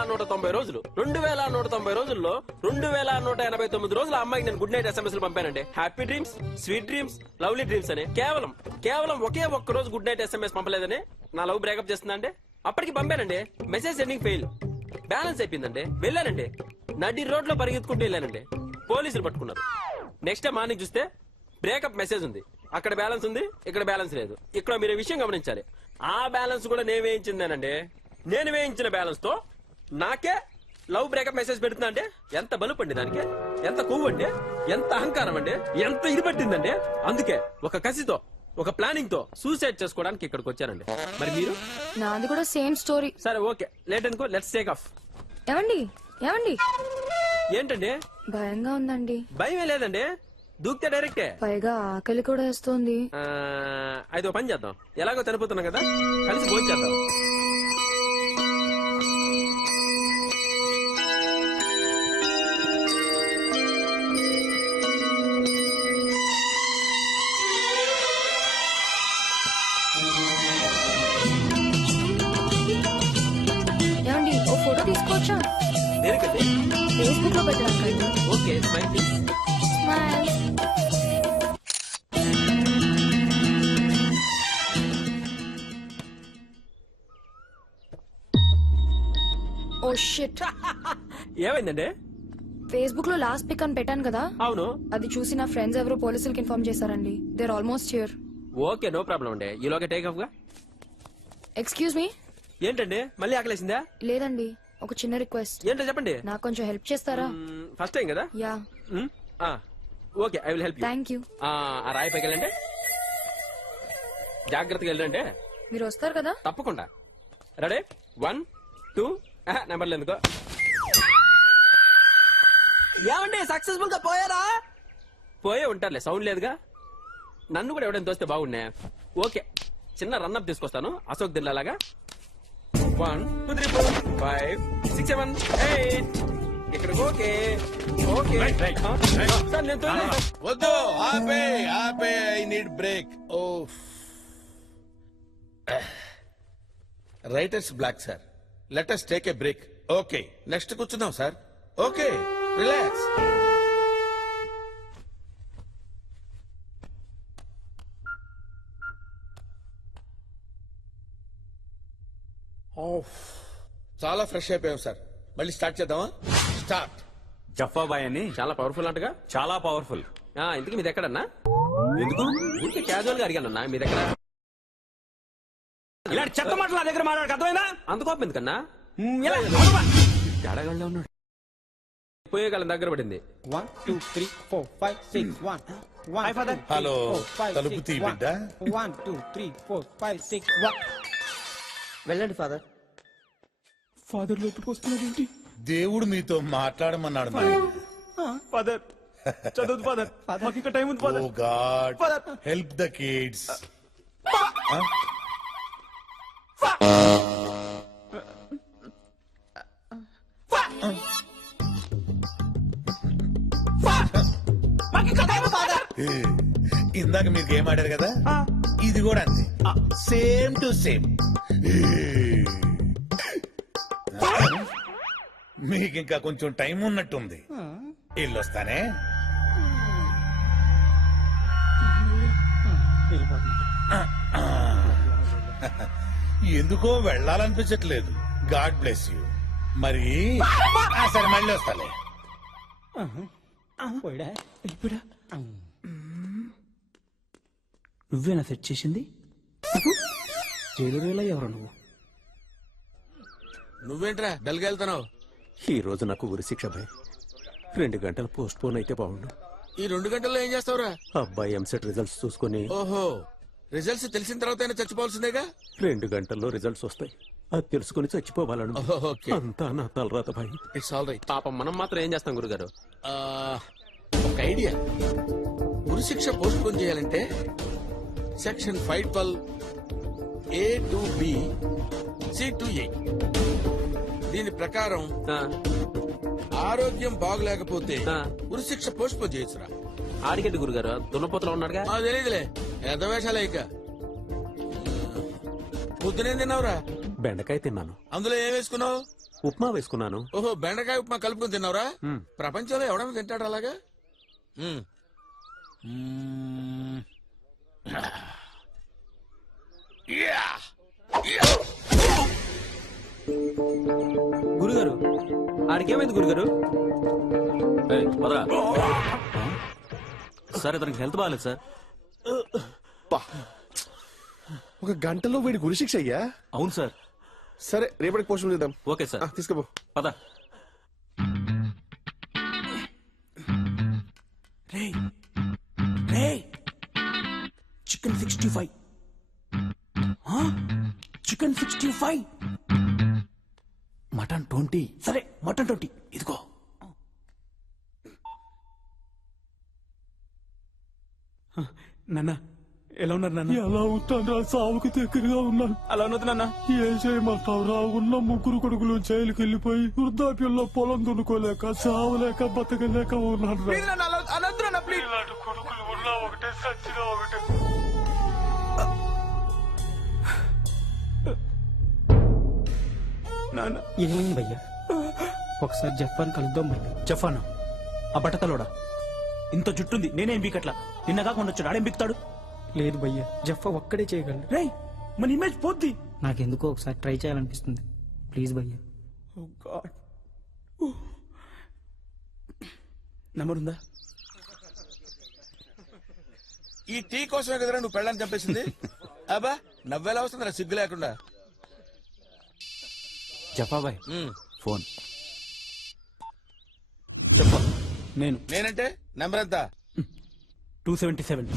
190 రోజులు 2190 రోజుల్లో 2189 రోజులు ఆ అమ్మాయికి నేను గుడ్ నైట్ ఎస్ఎంఎస్ పంపానండి. Happy dreams, sweet dreams, lovely dreams అని. కేవలం ఒకే ఒక్క రోజు గుడ్ నైట్ ఎస్ఎంఎస్ పంపలేదని నా లవ్ బ్రేకప్ చేస్తుందండి. అప్పటికి పంపానండి, మెసేజ్ సెండింగ్ ఫెయిల్, బ్యాలెన్స్ అయిపోయిందండి. వెళ్ళానండి, నడి రోడ్ లో పరిగెత్తుకుంటూ వెళ్ళానండి. పోలీసులు పట్టుకున్నారు. నెక్స్ట్ డే మార్నింగ్ చూస్తే బ్రేకప్ మెసేజ్ ఉంది. అక్కడ బ్యాలెన్స్ ఉంది, ఇక్కడ బ్యాలెన్స్ లేదు. ఇక్కడ మీరు విషయం గమనించాలి, ఆ బ్యాలెన్స్ కూడా నేను వేయించిందేనండి. నేను వేయించిన బ్యాలెన్స్ తో నాకే లవ్ బ్రేకప్ మెసేజ్ పెడుతున్నా అంటే ఎంత బలుపండి దానికి, ఎంత కొవ్వు అండి, ఎంత అహంకారం అండి, ఎంత ఇది పట్టిందండి. అందుకే ఒక కసితో, ఒక ప్లానింగ్ తో సూసైడ్ చేసుకోవడానికి ఇక్కడికి వచ్చానండి. మరి మీరు? నాది కూడా సేమ్ స్టోరీ. సరే ఓకే, లేట్ అనుకో, లెట్స్ టేక్ ఆఫ్. ఏమండి ఏమండి ఏంటండి భయంగా ఉందండి? భయమే లేదండి, దూకితే డైరెక్టే. పైగా ఆకలి కూడా వేస్తోంది. అయితే పని చేద్దాం, ఎలాగో చనిపోతున్నాం కదా, కలిసి భోజనం చేద్దాం. ఏమండి ఓ ఫోటో తీసుకోవచ్చా? దేనికండి? ఫేస్బుక్ లో పెట్టడానికి. Okay, smile please. Smile. Oh shit, ఏమైందండి? ఫేస్బుక్ లో లాస్ట్ పిక్ అని పెట్టాను కదా, అవును. అది చూసి నా ఫ్రెండ్స్ ఎవరో పోలీసులకు ఇన్ఫార్మ్ చేశారండి. There almost here. Okay, no problem అండి. ఈలోగా టేక్ ఆఫ్ గా. Excuse me. ఏంటండి మళ్ళీ ఆకలేసిందా? లేదండి, ఒక చిన్న రిక్వెస్ట్. ఏంటో చెప్పండి. నాకు కొంచెం హెల్ప్ చేస్తారా? ఫస్ట్ టైం కదా. Yeah. Okay, I will help you. Thank you. ఆ రాయి పైకి వెళ్ళండి, జాగ్రత్తగా వెళ్ళండి. మీరు వస్తారు కదా? తప్పకుండా. రెడీ, 1 2 నెంబర్లు ఎందుకో. ఏమండి సక్సెస్ఫుల్ గా పోయారా? పోయే ఉంటారులే, సౌండ్ లేదుగా. నన్ను కూడా ఎవడైనా తోస్తే బాగుండే. ఓకే, చిన్న రన్అప్ తీసుకొస్తాను, అశోక్ దిల్లాగా. 1 2 3 4 5 6 7 8. ఇక్కడికి ఓకే ఓకే. సార్ నేను తోయలేదు. వద్దు, ఆపే ఆపే, I need break. Oh writer's block sir, let us take a break. Okay, next కూర్చుందాం సార్. Okay, relax. చాలా ఫ్రెష్ అయిపోయాం సార్, మళ్ళీ స్టార్ట్ చేద్దామా? స్టార్ట్. జఫాబాయ్ అని చాలా పవర్ఫుల్ అంటగా. చాలా పవర్ఫుల్. ఇంతకీ మీది ఎక్కడన్నా? ఎందుకు ఊరికి క్యాజువల్ గా అడిగానన్నా, మీది ఎక్కడ? ఇలాంటి చెత్త మాటలు నా దగ్గర మాట్లాడక అర్థమైందా? అంత కోపం ఎందుకన్నా? తేడాగా ఉన్నాడు. పోయేకాలం దగ్గర పడింది. 1 2 3 4 5 6 1 1 హలో, తలుపు తీ బిడ్డ. 1 2 3 4 5 6 1. వెళ్ళండి ఫాదర్. ఫాదర్ లోపలికి వస్తున్నారేంటి? దేవుడు మీతో మాట్లాడమన్నాడు నాయన. ఫాదర్ చదువు ఫాదర్, మాకు ఇంకా టైం ఉంది oh father. God, Father. Help the kids. ఇందాక మీరు గేమ్ ఆడారు కదా, ఇది కూడా అంతే, సేమ్ టు సేమ్. మీకు ఇంకా కొంచెం టైం ఉన్నట్టుంది. ఇల్లొస్తానే. ఎందుకో వెళ్ళాలనిపించట్లేదు. God bless you. మరి సరే, మళ్ళీ వస్తాలే. పోయిడా వెళ్ళిపోయిడా. నువ్వేనా సెట్ చేసింది? జైలు ఎవరు నువ్వు? నువ్వేంట్రా డల్గా వెళ్తున్నావు? ఈ రోజు నాకు ఉరి శిక్ష భయ్. 2 గంటలు పోస్ట్ పోన్ అయితే బాగుండు. ఈ 2 గంటల్లో ఏం చేస్తావురా? అబ్బాయి ఎంసెట్ రిజల్ట్స్ చూసుకుని. ఓహో, రిజల్ట్స్ తెలిసిన తర్వాత చచ్చిపోవాల్సిందేగా. 2 గంటల్లో రిజల్ట్స్ వస్తాయి, అది తెలుసుకుని చచ్చిపోవాలను. ఓకే, అంతా నా తలరాత భయ్. It's all right. పాపం మనం మాత్రం ఏం చేస్తాం గురుగారు? ఒక ఐడియా. ఉరిశిక్ష పోస్ట్ పోన్ చేయాలంటే section 512 A to B C to A. దీని ప్రకారం ఆరోగ్యం బాగలేకపోతే ఉరిశిక్ష పోస్ట్ పోన్ చేయొచ్చురా. ఆడికెట్టు గురుగారు, దున్నపోతలో ఉన్నాడుగా. తెలియదులే, ఎంత వేషాలే. ఇక పొద్దునేం తిన్నావురా? బెండకాయ తిన్నాను. అందులో ఏం వేసుకున్నావు? ఉప్మా వేసుకున్నాను. ఓహో బెండకాయ ఉప్మా కలుపుకొని తిన్నావురా? ప్రపంచంలో ఎవడన్నా తింటాడు అలాగా? మ్మ్. మ్మ్. యా! గురుగారు ఆడికేమైంది గురుగారు? సార్ ఇతనికి హెల్త్ బాగాలేదు సార్. ఒక గంటలో వీడి గురి శిక్ష అయ్యా. అవును సార్. సరే రేపటికి పోస్ట్ చేద్దాం. Okay sir. తీసుకోపో. పద. చికెన్ 65. చికెన్ 65. మటన్ 20. సరే మటన్ 20 ఇదిగో. నాన్న ఎలా ఉన్నారు నాన్న? ఎలా ఉంటాను సావుకి దగ్గరగా ఉన్నాను. అలా ఉన్నది నాన్న. ఏం చేయమంటావురా? ఉన్న ముగ్గురు కొడుకులు జైలుకి వెళ్ళిపోయి వృద్ధాప్యంలో పొలం దున్నుకోలేక చావలేక బతకలేక ఉన్నాను. కొడుకులు ఉన్నా ఒకటే సచ్చినా ఒకటే. నాన్న ఏమైంది భయ్యా? ఒకసారి జఫాన్ కలుద్దాం భయ్యా. జఫాన్ ఆ బట్టతలోడా ఇంత జుట్టుంది, నేనేం బీకట్లా. నిన్నగా కొండొచ్చాడు, ఆడేం బీక్తాడు? లేదు భయ్యా, జఫా ఒక్కడే చేయగలడు. రేయ్ మన ఇమేజ్ పోద్ది. నాకెందుకో ఒకసారి ట్రై చేయాలనిపిస్తుంది. ప్లీజ్ భయ్యా. నంబర్ ఉందా? ఈ టీ కోసమే కదరా నువ్వు పెళ్ళాన్ని చంపేసింది? అబ్బా నవ్వేలా వస్తుందిరా సిగ్గు లేకుండా. జఫాబాయ్ మ్మ్. ఫోన్. చెప్పా. నేను నేనంటే నెంబర్ ఎంత? 277.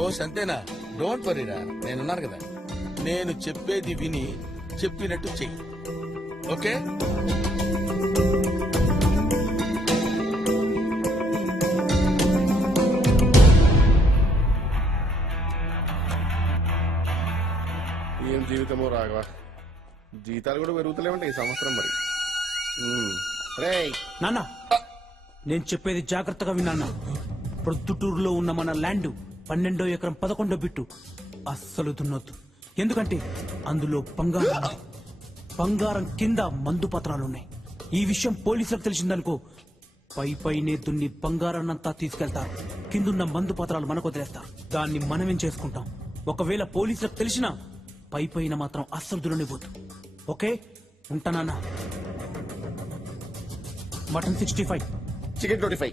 ఓ సంతేనా? డోంట్ వరీరా, నేనున్నాను కదా. నేను చెప్పేది విని చెప్పినట్టు చెయ్యి. ఓకే? ఏం జీవితమో రాఘవ. జీతాలు కూడా పెరుగుతలేమంటే ఈ సంవత్సరం మరి. రేయ్ నాన్న నేను చెప్పేది జాగ్రత్తగా విన్నా. ప్రొద్దుటూరులో ఉన్న మన ల్యాండ్ 12వ ఎకరం 11వ బిట్టు అస్సలు దున్నొద్దు. ఎందుకంటే అందులో బంగారం ఉంది. బంగారం కింద మందు పత్రాలున్నాయి. ఈ విషయం పోలీసులకు తెలిసిందనుకో పైనే దున్ని బంగారాన్నంతా తీసుకెళ్తారు. కిందున్న మందు పత్రాలు మనకు వదిలేస్తారు. దాన్ని మనమేం చేసుకుంటాం. ఒకవేళ పోలీసులకు తెలిసినా పైన మాత్రం అస్సలు దున్ననివ్వద్దు. ఓకే ఉంటానా? Mutton 65, chicken 25.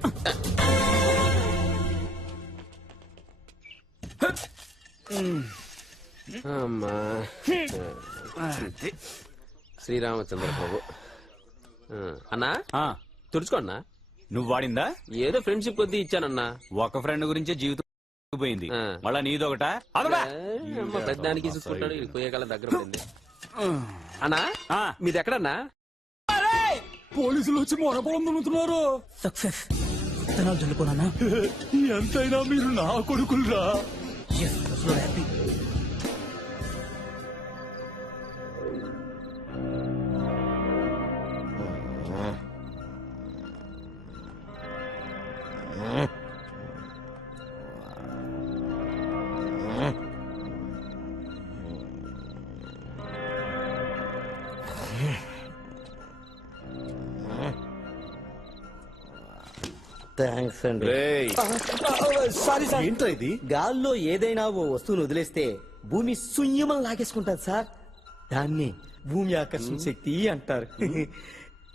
అమ్మా శ్రీరామచంద్ర ప్రభు. అన్నా తుడుచుకోన్నా. నువ్వు వాడిందా? ఏదో ఫ్రెండ్షిప్ కొద్దీ ఇచ్చానన్నా. ఒక ఫ్రెండ్ గురించే జీవితం పోయింది, ఆ. మళ్ళా నీదొకటా? పెద్దానికి చూసుకుంటాడు, ఇది పోయే కాలం దగ్గర పడింది. అన్నా ఆ. మీది ఎక్కడన్నా? పోలీసులు వచ్చి మొరపడం దున్నుతున్నారు. సక్సెస్ విత్తనాలు చల్లుకోనా? ఎంతైనా మీరు నా కొడుకులరా. హ్యాపీ. థ్యాంక్స్ అండి. Sorry sir. ఏంట్రా ఇది? గాల్లో ఏదైనా ఓ వస్తువును వదిలేస్తే భూమి శూన్యమని లాగేసుకుంటది సార్. దాన్ని భూమి ఆకర్షణ శక్తి అంటారు.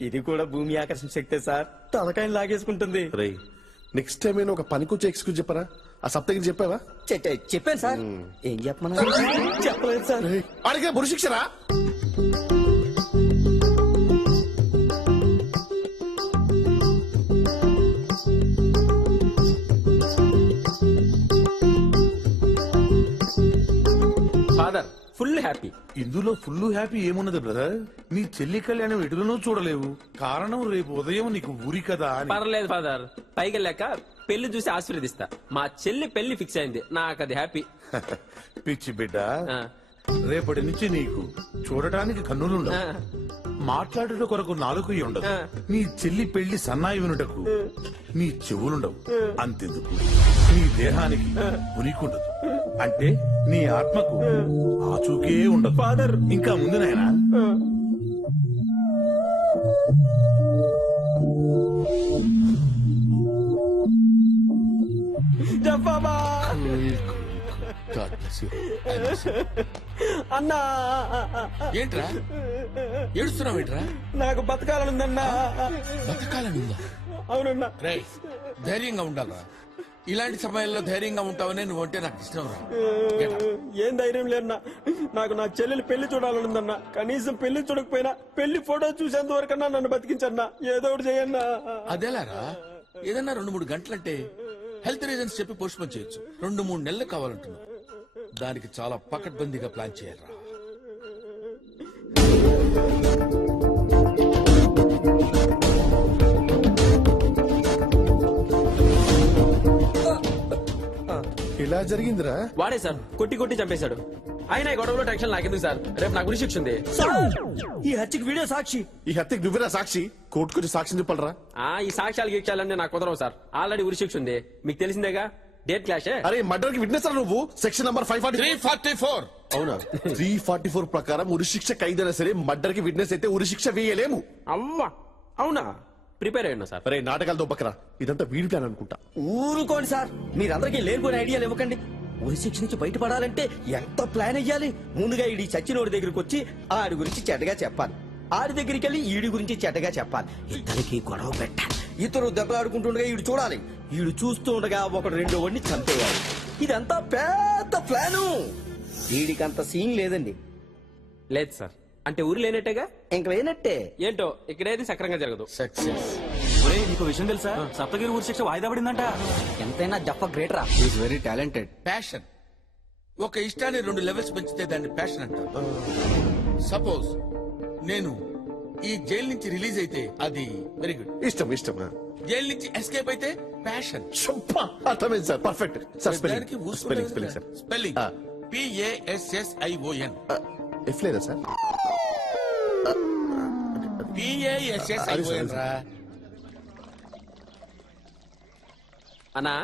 ఇది కూడా భూమి ఆకర్షణ శక్తే సార్. తలకాయని లాగేసుకుంటుంది. రేయ్ నెక్స్ట్ టైం నేను ఒక పనికొచ్చే ఎక్స్క్యూజ్ చెప్పరా? ఆ సప్తగిరి చెప్పావా? చెప్పాను సార్. ఏం చెప్పమన్నా? చెప్పలేదు సార్. అడిగే బురుశిక్షరా. Father full happy. ఇందులో ఫుల్ హ్యాపీ ఏమున్నది బ్రదర్? నీ చెల్లి కళ్యాణం ఎటులను చూడలేవు. కారణం రేపు ఉదయం నీకు ఊరి కదా అని. పర్లేదు ఫాదర్, పైకి వెళ్ళాక పెళ్లి చూసి ఆశీర్వదిస్తా. మా చెల్లి పెళ్లి ఫిక్స్ అయింది, నాకు అది హ్యాపీ. పిచ్చి బిడ్డ, ఆ. రేపటి నుంచి నీకు చూడటానికి కన్నులుండవు, ఆ. మాట్లాడుట కొరకు నాలుగు ఉండదు. ఆ. నీ చెల్లి పెళ్లి సన్నాయి వినుటకు నీ చెవులుండవు. అంతెందుకు నీ దేహానికి ఉనికుండదు. అంటే నీ ఆత్మకు ఆచూకే ఉండదు ఫాదర్ ఇంకా ముందు నాయనా జఫాబా God bless you. I miss you. అన్నా ఏంట్రా ఏడుస్తున్నావు ఏంట్రా నాకు బతకాలనుందన్నా. బతకాలని ఉందా? అవునన్నా. రేయ్, ధైర్యంగా ఉండాలరా. ఇలాంటి సమయాల్లో ధైర్యంగా ఉంటావనే నువ్వు అంటే నాకు ఇష్టం రా. Get up. ఏం ధైర్యం లేదన్నా. నాకు నా చెల్లెలు పెళ్లి చూడాలనుందన్నా. కనీసం పెళ్లి చూడకపోయినా పెళ్లి ఫోటో చూసేంత వరకన్నా నన్ను బతికించన్నా. ఏదో ఒకటి చేయన్నా. అదేలారా ఏదన్నా 2-3 గంటలంటే హెల్త్ రీజన్స్ చెప్పి పోస్ట్ పోన్ చేయొచ్చు. 2-3 నెలలు కావాలంటున్నావు. దానికి చాలా పకడ్బందీగా ప్లాన్ చేయాలరా. ఇలా జరిగిందిరా వాడే సార్ కొట్టి కొట్టి చంపేశాడు. ఆయన ఈ గొడవలో టెన్షన్ నాకెందుకు సార్, రేపు నాకు ఉరిశిక్ష ఉంది. ఈ హత్యకి వీడియో సాక్షి. ఈ హత్యకి నువ్వేరా సాక్షి? కోర్టుకొచ్చి సాక్ష్యం చెప్పాలరా? ఈ సాక్ష్యాలు గీక్షాలన్నీ నాకు కుదరవు సార్. ఆల్రెడీ ఉరిశిక్ష ఉంది, మీకు తెలిసిందేగా. డేట్ క్లాషే. అరే మర్డర్ కి విట్నెస్ నువ్వు. Section number 344. అవునా? 344 ప్రకారం ఉరిశిక్ష ఖైదైనా సరే మర్డర్ కి విట్నెస్ అయితే ఉరిశిక్ష వేయలేము. అమ్మా అవునా? ప్రిపేర్ అయ్యా సార్. అరే నాటకాలతో పక్కరా, ఇదంతా వీడి ప్లాన్ అనుకుంటా. ఊరుకోండి సార్, మీరందరికీ లేనిపోయిన ఐడియాలు ఇవ్వకండి. ఉరి శిక్ష నుంచి బయటపడాలంటే ఎంత ప్లాన్ అయ్యాలి. ముందుగా ఈడి చచ్చినోడి దగ్గరికి వచ్చి ఆడి గురించి చెడ్డగా చెప్పాలి. ఆడి దగ్గరికి వెళ్ళి ఈడి గురించి చెడ్డగా చెప్పాలి. ఇద్దరికి గొడవ పెట్టాలి. ఇతరు దెబ్బలాడుకుంటుండగా ఈడు చూడాలి. ఈడు చూస్తూ ఉండగా ఒకడు రెండో వాడిని చంపేయాలి. ఇదంతా పెద్ద ప్లాను. వీడికంత సీన్ లేదండి. లేదు సార్. అంటే ఊరు లేనట్టేగా. ఇంక లేనట్టే. ఏంటో ఇక్కడేది సక్రంగా జరగదు. సక్సెస్. నీకు విషయం తెలుసా? సప్తగిరి ఊరి శిక్ష వాయిదా పడిందంట. ఎంతైనా జఫ గ్రేట్ రా. Is very talented. ప్యాషన్. ఒక ఇష్టాన్ని 2 లెవెల్స్ పెంచితే దాన్ని ప్యాషన్ అంటారు. సపోజ్ నేను ఈ జైలు నుంచి రిలీజ్ అయితే అది వెరీ గుడ్. ఇష్టం ఇష్టం. జైలు నుంచి ఎస్కేప్ అయితే ప్యాషన్. అర్థమైంది సార్. Perfect sir. దానికి spelling spelling sir. Spelling PASSION. F లేదా సార్? PASSION రా. అన్నా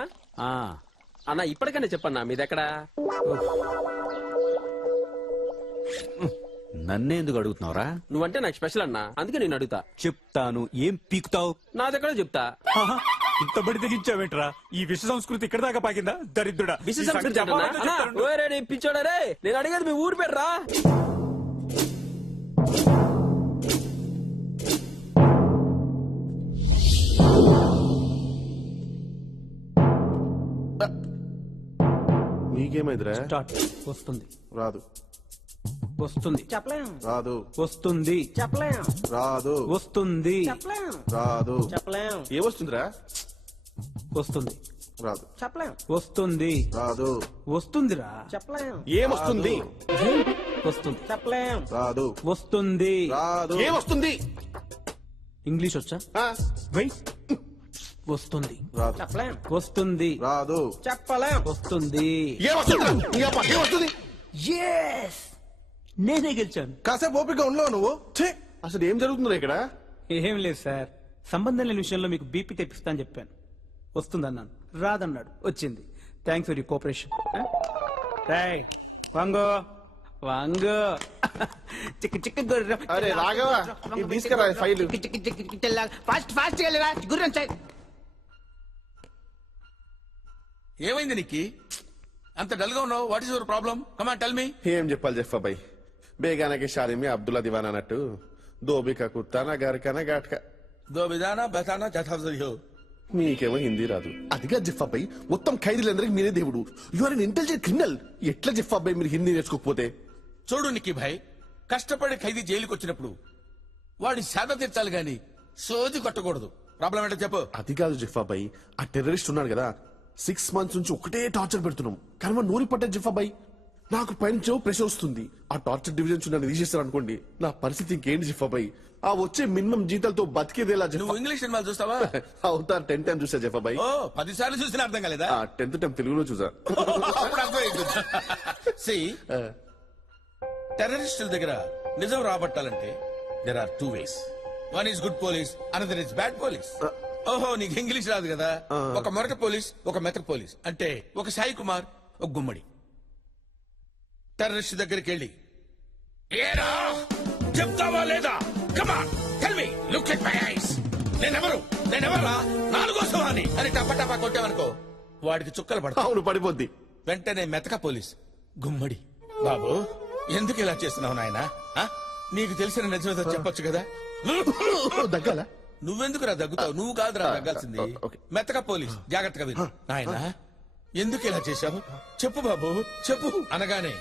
అన్నా ఇప్పటికైనా చెప్పన్నా మీదెక్కడా? నన్నే ఎందుకు అడుగుతున్నావురా? నువ్వంటే నాకు స్పెషల్ అన్నా, అందుకే నేను అడుగుతా. చెప్తాను. ఏం పీకుతావు? నాదెక్కడో చెప్తా. ఇంత బడి తెగించావేంట్రా? ఈ విశ్వ సంస్కృతి ఇక్కడ దాకా పాకిందా? దరిద్రుడా. విశేష సంస్కృతి అంటన్నా? అన్నా, ఓరే నీ పిచ్చోడా రే, నేను అడిగేది మీ ఊరు పేరు రా. నీకేమైందిరా? స్టార్ట్. వస్తుంది రాదు. వస్తుంది చెప్పలేం. రాదు. వస్తుంది చెప్పలేం. రాదు. వస్తుంది చెప్పలేం. రాదు. చెప్పలేం. ఏమొస్తుందిరా? వస్తుంది రాదు. చెప్పలేం. వస్తుంది రాదు. వస్తుందిరా. చెప్పలేం. ఏమొస్తుంది? వస్తుంది చెప్పలేం. రాదు. వస్తుంది. రాదు. ఏమొస్తుంది? ఇంగ్లీష్ వచ్చా? ఆ, వెయిట్. వస్తుంది రాదు. చెప్పలేం. వస్తుంది రాదు. చెప్పలేం. వస్తుంది. ఏమొస్తుందిరా? నీ అబ్బా, ఏమొస్తుంది? నేనే గెలిచాను. కాసేపు ఓపిక ఉండవు నువ్వు. ఛే, అసలు ఏం జరుగుతుందిరా ఇక్కడ? ఏం లేదు సార్, సంబంధం లేని విషయంలో మీకు బీపీ తెప్పిస్తా అని చెప్పాను. వస్తుందన్నాను, రాదన్నాడు, వచ్చింది. Thanks for you cooperation. Roy వాంగో వాంగో చిక్క చిక్క గుర్రం. అరే రాఘవ, ఇది తీసుకురా ఫైల్. ఫాస్ట్ ఫాస్ట్ గుర్రం సార్. ఏమైంది నీకి? అంత డల్ గా ఉన్నావు. What is your problem? Come on tell me. ఏం చెప్పాలి చెప్పా బాయ్. బేగానకి షాదీ మీ అబ్దుల్లా దివానా అన్నట్టు దోబికా కుత్తానా గారికానా ఘాట్కా. దో బిదానా బతానా జతాఫ్జరియో. మీకేమో హిందీ రాదు. అదిగా జిఫాబాయ్, మొత్తం ఖైదీలందరికీ మీరే దేవుడు. You are unintelligent criminal. ఎట్లా జిఫాబాయ్ మీరు హిందీ నేర్చుకోకపోతే? చూడు నిక్కి భాయ్, కష్టపడి ఖైదీ జైలుకి వచ్చినప్పుడు వాడి సేద తీర్చాలి గాని సోది కొట్టకూడదు. ప్రాబ్లం ఏంటో చెప్పు. అది కాదు జిఫాబాయ్, ఆ టెర్రరిస్ట్ ఉన్నాడు కదా, 6 months నుంచి ఒకటే టార్చర్ పెడుతున్నాం. కానీ వాడు నూరి పట్టే జిఫాబాయ్. నాకు పైనుంచో ప్రెషర్ వస్తుంది. ఆ టార్చర్ డివిజన్స్ నన్ను తీసేస్తారు అనుకోండి, నా పరిస్థితి ఇంకేంటి జిఫాబాయ్? ఆ వచ్చే మినిమం జీతాలతో బతికేదేలా? నువ్వు ఇంగ్లీష్ సినిమాలు చూస్తావా? అవుతారు. 10 times చూసా జిఫాబాయ్. ఓ 10 సార్లు చూసినా అర్థం కాలేదా? 10th time తెలుగులో చూసా. అప్పుడు అర్థమైంది. See, టెర్రరిస్టుల దగ్గర నిజం రాబట్టాలంటే there are 2 ways. One is good police, another is bad police. ఓహో, నీకు ఇంగ్లీష్ రాదు కదా? ఒక మొరట పోలీస్, ఒక మెతక పోలీస్. అంటే ఒక సాయి కుమార్, ఒక గుమ్మడి. టెర్రరిస్ట్ దగ్గరికి వెళ్ళి ఏరా చెప్తావా లేదా come on tell me look at my eyes నేనెవరా నాలుగో సవాని అని టపా కొట్టావనుకో వాడికి చుక్కలు పడతావు. అవును పడిపోద్ది. వెంటనే మెతక పోలీస్ గుమ్మడి బాబు ఎందుకు ఇలా చేస్తున్నావు నాయనా నీకు తెలిసిన నిజమేదో చెప్పొచ్చు కదా. దగ్గాల నువ్వెందుకురా దగ్గుతావు? నువ్వు కాదురా దగ్గాల్సింది. ఓకే. మెతక పోలీస్ జాగ్రత్తగా విను నాయనా ఎందుకు ఇలా చేశావు చెప్పు బాబు చెప్పు అనగానే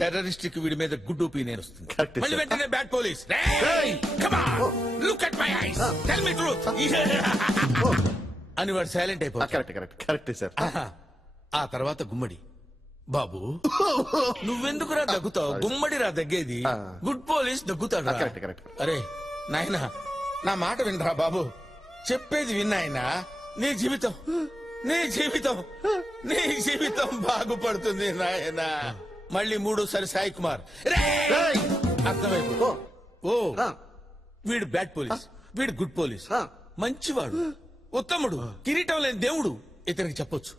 టెర్రరిస్ట్ కి వీడి మీద గుడ్డు పీనేరు వస్తుంది. Correct, మళ్ళీ sir. వెంటనే bad police look at my eyes tell me truth అని వాడు సైలెంట్ అయిపోతాడు. Correct sir. ఆ తర్వాత గుమ్మడి బాబు నువ్వెందుకురా దగ్గుతావు? గుమ్మడిరా దగ్గేది. గుడ్ పోలీస్ దగ్గుతాడు. కరెక్ట్. అరే నాయనా నా మాట వినరా బాబు చెప్పేది విన్నాయనా నీ జీవితం బాగుపడుతుంది నాయనా. మళ్ళీ మూడోసారి సాయి కుమార్ అర్థమైపో. ఓ వీడు బ్యాడ్ పోలీస్ వీడు గుడ్ పోలీస్ మంచివాడు ఉత్తముడు కిరీటం లేని దేవుడు ఇతనికి చెప్పొచ్చు.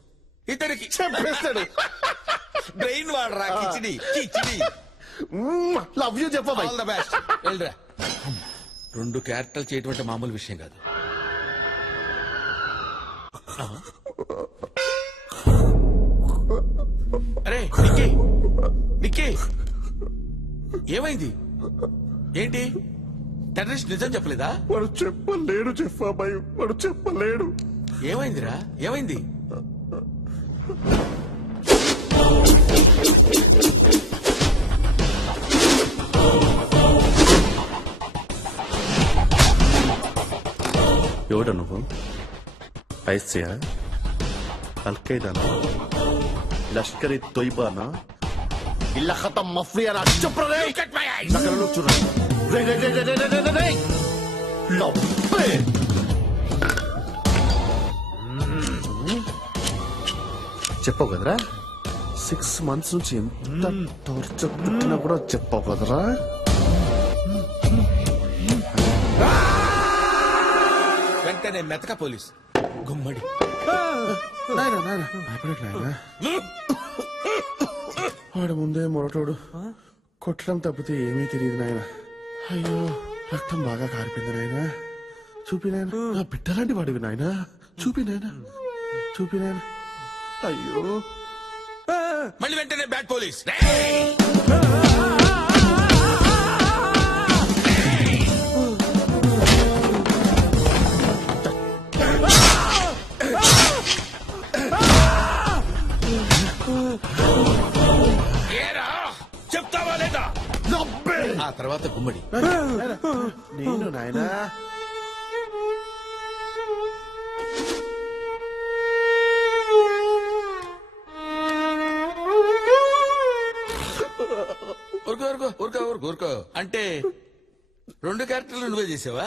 ఇతనికి చెప్పేస్తాడు. బ్రెయిన్ వాడరా కిచిడి లవ్ యూ చెప్పబాయ్. ఆల్ ద బెస్ట్ వెళ్ళరా. 2 క్యారెక్టర్లు చేయటం అంటే మామూలు విషయం కాదు. అరే నిక్కీ ఏమైంది? ఏంటి టెర్రరిస్ట్ నిజం చెప్పలేదా? వాడు చెప్పలేడు చెప్పబాయ్. వాడు చెప్పలేడు. ఏమైందిరా ఏమైంది? ఎవడ నువ్వు? ఐసియా, అల్ఖైదానా, లష్కర్ తొయ్బానా, ఇల్లా ఖతం మఫియా? చెప్పరా చూడండి. చెప్పవు కదరా 6 months నుంచి ఎంత టార్చర్ పెట్టినా కూడా చెప్పవు కదరా. వెంటనే మెతక పోలీస్ గుమ్మడి వాడు ముందే మొరటోడు కొట్టడం తప్పితే ఏమీ తెలియదు నాయన. అయ్యో రక్తం బాగా కారిపోయింది నాయన. చూపి నాయన నా బిడ్డలాంటి వాడివి నాయన. చూపి నాయన. అయ్యో మళ్ళీ వెంటనే బ్యాడ్ పోలీస్ చెప్తావా లేదా? ఆ తర్వాత గుమ్మడి నేను నాయనా ఊరుకో అంటే 2 క్యారెక్టర్లు నువ్వే చేసావా?